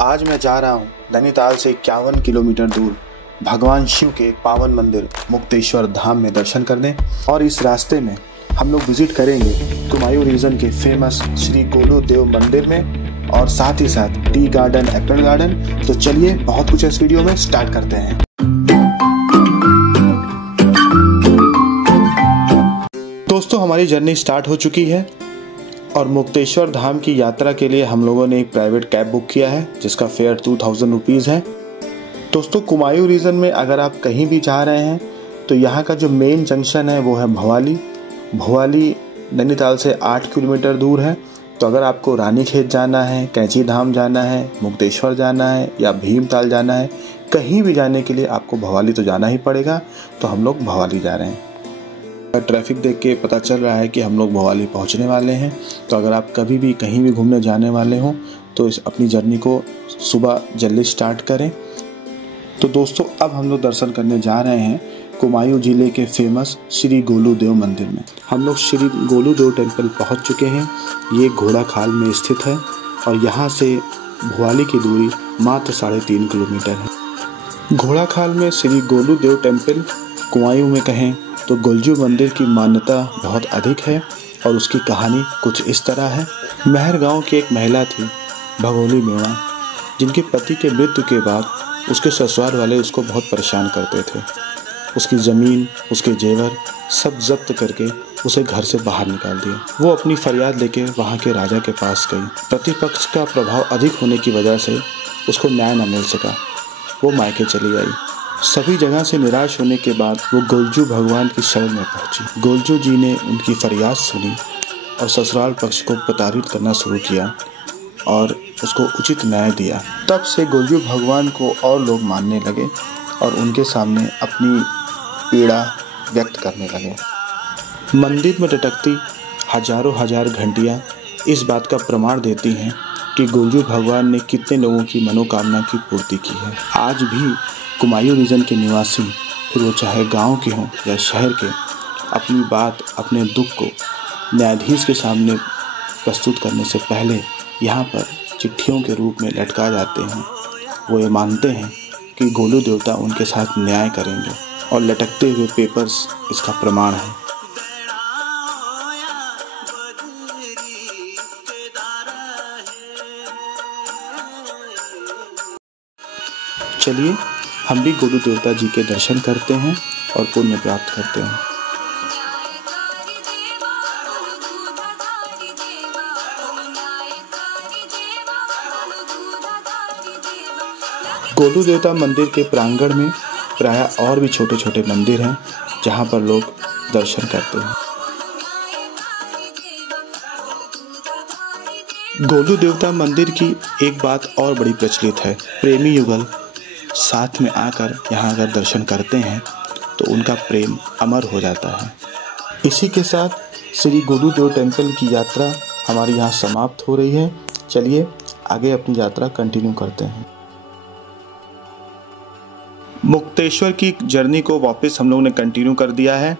आज मैं जा रहा हूँ नैनीताल से 51 किलोमीटर दूर भगवान शिव के एक पावन मंदिर मुक्तेश्वर धाम में दर्शन करने। और इस रास्ते में हम लोग विजिट करेंगे कुमायूं रीजन के फेमस श्री गोलू देव मंदिर में और साथ ही साथ टी गार्डन, एप्पल गार्डन। तो चलिए बहुत कुछ इस वीडियो में स्टार्ट करते हैं। दोस्तों, हमारी जर्नी स्टार्ट हो चुकी है और मुक्तेश्वर धाम की यात्रा के लिए हम लोगों ने एक प्राइवेट कैब बुक किया है जिसका फेयर 2000 रुपीज़ है। दोस्तों, कुमायूं रीजन में अगर आप कहीं भी जा रहे हैं तो यहाँ का जो मेन जंक्शन है वो है भवाली। भवाली नैनीताल से 8 किलोमीटर दूर है। तो अगर आपको रानीखेत जाना है, कैंची धाम जाना है, मुक्तेश्वर जाना है या भीमताल जाना है, कहीं भी जाने के लिए आपको भवाली तो जाना ही पड़ेगा। तो हम लोग भवाली जा रहे हैं। ट्रैफिक देख के पता चल रहा है कि हम लोग भवाली पहुंचने वाले हैं। तो अगर आप कभी भी कहीं भी घूमने जाने वाले हों तो अपनी जर्नी को सुबह जल्दी स्टार्ट करें। तो दोस्तों, अब हम लोग दर्शन करने जा रहे हैं कुमायूं जिले के फेमस श्री गोलू देव मंदिर में। हम लोग श्री गोलू देव टेम्पल पहुंच चुके हैं। ये घोड़ाखाल में स्थित है और यहाँ से भवाली की दूरी मात्र 3.5 किलोमीटर है। घोड़ाखाल में श्री गोलू देव टेम्पल कुमायूं में कहें तो गोलजू मंदिर की मान्यता बहुत अधिक है और उसकी कहानी कुछ इस तरह है। महर गांव की एक महिला थी भगोली मेवा, जिनके पति के मृत्यु के बाद उसके ससुराल वाले उसको बहुत परेशान करते थे। उसकी ज़मीन, उसके जेवर सब जब्त करके उसे घर से बाहर निकाल दिया। वो अपनी फरियाद लेके वहाँ के राजा के पास गई। प्रतिपक्ष का प्रभाव अधिक होने की वजह से उसको न्याय न मिल सका। वो मायके चली आई। सभी जगह से निराश होने के बाद वो गोलजू भगवान की शरण में पहुंची। गोलजू जी ने उनकी फरियाद सुनी और ससुराल पक्ष को प्रताड़ित करना शुरू किया और उसको उचित न्याय दिया। तब से गोलजू भगवान को और लोग मानने लगे और उनके सामने अपनी पीड़ा व्यक्त करने लगे। मंदिर में लटकती हजार घंटियाँ इस बात का प्रमाण देती हैं कि गोलजू भगवान ने कितने लोगों की मनोकामना की पूर्ति की है। आज भी कुमायूं रीजन के निवासी, फिर वो चाहे गांव के हों या शहर के, अपनी बात, अपने दुख को न्यायाधीश के सामने प्रस्तुत करने से पहले यहाँ पर चिट्ठियों के रूप में लटका जाते हैं। वो ये मानते हैं कि गोलू देवता उनके साथ न्याय करेंगे और लटकते हुए पेपर्स इसका प्रमाण है। चलिए हम भी गोलू देवता जी के दर्शन करते हैं और पुण्य प्राप्त करते हैं। गोलू देवता मंदिर के प्रांगण में प्रायः और भी छोटे छोटे मंदिर हैं जहां पर लोग दर्शन करते हैं। गोलू देवता मंदिर की एक बात और बड़ी प्रचलित है। प्रेमी युगल साथ में आकर यहाँ अगर दर्शन करते हैं तो उनका प्रेम अमर हो जाता है। इसी के साथ श्री गोलू देव टेम्पल की यात्रा हमारी यहाँ समाप्त हो रही है। चलिए आगे अपनी यात्रा कंटिन्यू करते हैं। मुक्तेश्वर की जर्नी को वापस हम लोग ने कंटिन्यू कर दिया है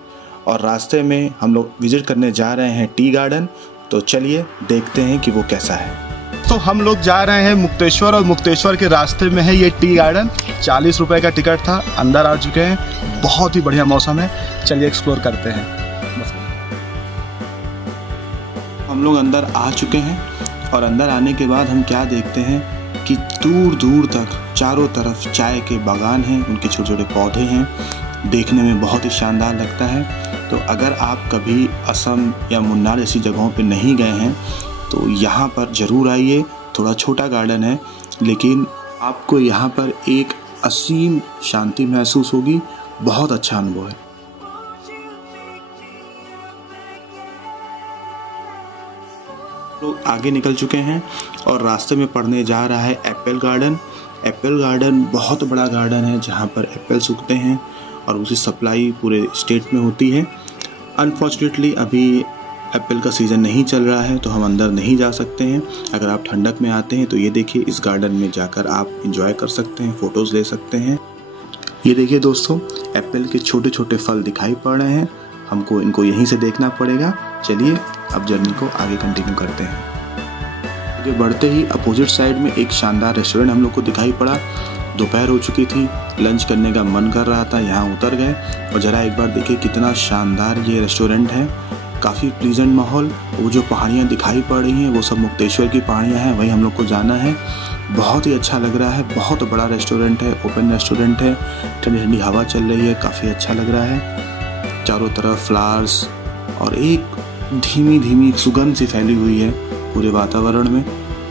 और रास्ते में हम लोग विजिट करने जा रहे हैं टी गार्डन। तो चलिए देखते हैं कि वो कैसा है। तो हम लोग जा रहे हैं मुक्तेश्वर और मुक्तेश्वर के रास्ते में है ये टी गार्डन। 40 रुपए का टिकट था। अंदर आ चुके हैं। बहुत ही बढ़िया मौसम है। चलिए एक्सप्लोर करते हैं। हम लोग अंदर आ चुके हैं और अंदर आने के बाद हम क्या देखते हैं कि दूर दूर तक चारों तरफ चाय के बागान हैं, उनके छोटे छोटे पौधे हैं। देखने में बहुत ही शानदार लगता है। तो अगर आप कभी असम या मुन्नार जैसी जगहों पे नहीं गए हैं तो यहाँ पर ज़रूर आइए। थोड़ा छोटा गार्डन है लेकिन आपको यहाँ पर एक असीम शांति महसूस होगी। बहुत अच्छा अनुभव है। लोग आगे निकल चुके हैं और रास्ते में पड़ने जा रहा है एप्पल गार्डन। एप्पल गार्डन बहुत बड़ा गार्डन है जहाँ पर एप्पल्स उगते हैं और उसकी सप्लाई पूरे स्टेट में होती है। अनफॉर्चुनेटली अभी एप्पल का सीज़न नहीं चल रहा है तो हम अंदर नहीं जा सकते हैं। अगर आप ठंडक में आते हैं तो ये देखिए, इस गार्डन में जाकर आप एंजॉय कर सकते हैं, फ़ोटोज़ ले सकते हैं। ये देखिए दोस्तों, एप्पल के छोटे छोटे फल दिखाई पड़ रहे हैं। हमको इनको यहीं से देखना पड़ेगा। चलिए अब जर्नी को आगे कंटिन्यू करते हैं। आगे बढ़ते ही अपोजिट साइड में एक शानदार रेस्टोरेंट हम लोग को दिखाई पड़ा। दोपहर हो चुकी थी, लंच करने का मन कर रहा था, यहाँ उतर गए और ज़रा एक बार देखिए कितना शानदार ये रेस्टोरेंट है। काफ़ी प्लीजेंट माहौल। वो जो पहाड़ियाँ दिखाई पड़ रही हैं वो सब मुक्तेश्वर की पहाड़ियाँ हैं, वहीं हम लोग को जाना है। बहुत ही अच्छा लग रहा है, बहुत बड़ा रेस्टोरेंट है, ओपन रेस्टोरेंट है, ठंडी ठंडी हवा चल रही है, काफ़ी अच्छा लग रहा है। चारों तरफ फ्लावर्स और एक धीमी धीमी सुगंध सी फैली हुई है पूरे वातावरण में,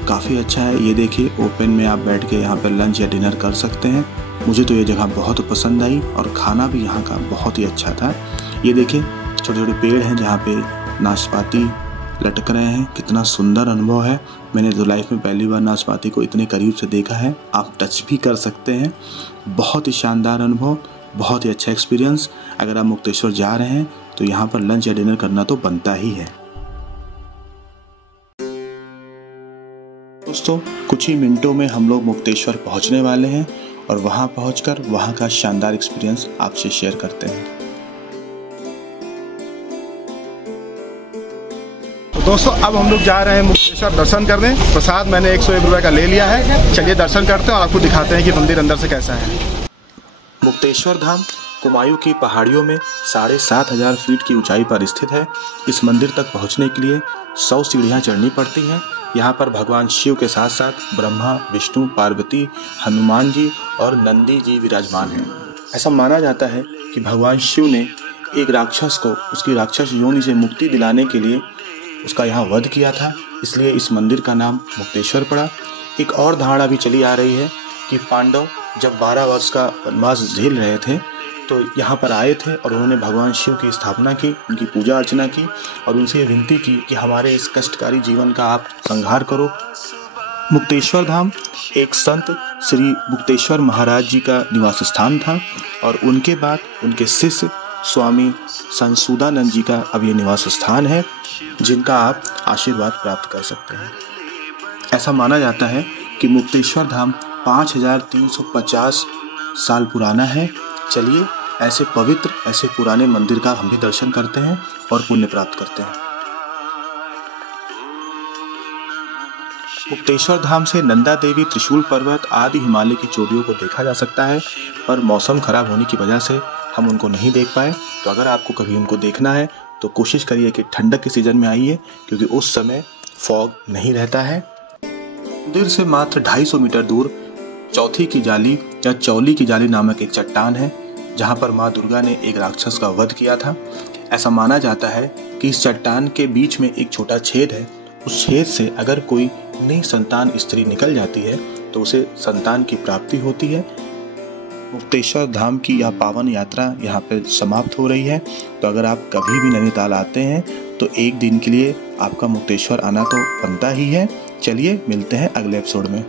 काफ़ी अच्छा है। ये देखिए ओपन में आप बैठ के यहाँ पर लंच या डिनर कर सकते हैं। मुझे तो ये जगह बहुत पसंद आई और खाना भी यहाँ का बहुत ही अच्छा था। ये देखिए छोटे छोटे पेड़ हैं जहाँ पे नाशपाती लटक रहे हैं, कितना सुंदर अनुभव है। मैंने तो लाइफ में पहली बार नाशपाती को इतने करीब से देखा है, आप टच भी कर सकते हैं। बहुत ही शानदार अनुभव, बहुत ही अच्छा एक्सपीरियंस। अगर आप मुक्तेश्वर जा रहे हैं तो यहाँ पर लंच या डिनर करना तो बनता ही है। दोस्तों कुछ ही मिनटों में हम लोग मुक्तेश्वर पहुँचने वाले हैं और वहाँ पहुँचकर वहाँ का शानदार एक्सपीरियंस आपसे शेयर करते हैं। दोस्तों अब हम लोग जा रहे हैं मुक्तेश्वर दर्शन करने। प्रसाद मैंने 101 रुपये का ले लिया है। चलिए दर्शन करते हैं और आपको दिखाते हैं कि मंदिर अंदर से कैसा है। मुक्तेश्वर धाम कुमायूं की पहाड़ियों में 7,500 फीट की ऊंचाई पर स्थित है। इस मंदिर तक पहुंचने के लिए 100 सीढ़ियां चढ़नी पड़ती हैं। यहाँ पर भगवान शिव के साथ साथ ब्रह्मा, विष्णु, पार्वती, हनुमान जी और नंदी जी विराजमान हैं। ऐसा माना जाता है कि भगवान शिव ने एक राक्षस को उसकी राक्षस योनि से मुक्ति दिलाने के लिए उसका यहाँ वध किया था, इसलिए इस मंदिर का नाम मुक्तेश्वर पड़ा। एक और धारणा भी चली आ रही है कि पांडव जब 12 वर्ष का वनवास झेल रहे थे तो यहाँ पर आए थे और उन्होंने भगवान शिव की स्थापना की, उनकी पूजा अर्चना की और उनसे विनती की कि हमारे इस कष्टकारी जीवन का आप संहार करो। मुक्तेश्वर धाम एक संत श्री मुक्तेश्वर महाराज जी का निवास स्थान था और उनके बाद उनके शिष्य स्वामी संसूदानंद जी का अब ये निवास स्थान है, जिनका आप आशीर्वाद प्राप्त कर सकते हैं। ऐसा माना जाता है कि मुक्तेश्वर धाम 5350 साल पुराना है। चलिए ऐसे पवित्र, ऐसे पुराने मंदिर का हम भी दर्शन करते हैं और पुण्य प्राप्त करते हैं। मुक्तेश्वर धाम से नंदा देवी, त्रिशूल पर्वत आदि हिमालय की चोटियों को देखा जा सकता है, पर मौसम खराब होने की वजह से हम उनको नहीं देख पाए। तो अगर आपको कभी उनको देखना है तो कोशिश करिए कि ठंडक के सीजन में आइए, क्योंकि उस समय फॉग नहीं रहता है। मंदिर से मात्र 250 मीटर दूर चौथी की जाली या चौली की जाली नामक एक चट्टान है, जहाँ पर माँ दुर्गा ने एक राक्षस का वध किया था। ऐसा माना जाता है कि इस चट्टान के बीच में एक छोटा छेद है, उस छेद से अगर कोई नई संतान स्त्री निकल जाती है तो उसे संतान की प्राप्ति होती है। मुक्तेश्वर धाम की यह पावन यात्रा यहाँ पे समाप्त हो रही है। तो अगर आप कभी भी नैनीताल आते हैं तो एक दिन के लिए आपका मुक्तेश्वर आना तो बनता ही है। चलिए मिलते हैं अगले एपिसोड में।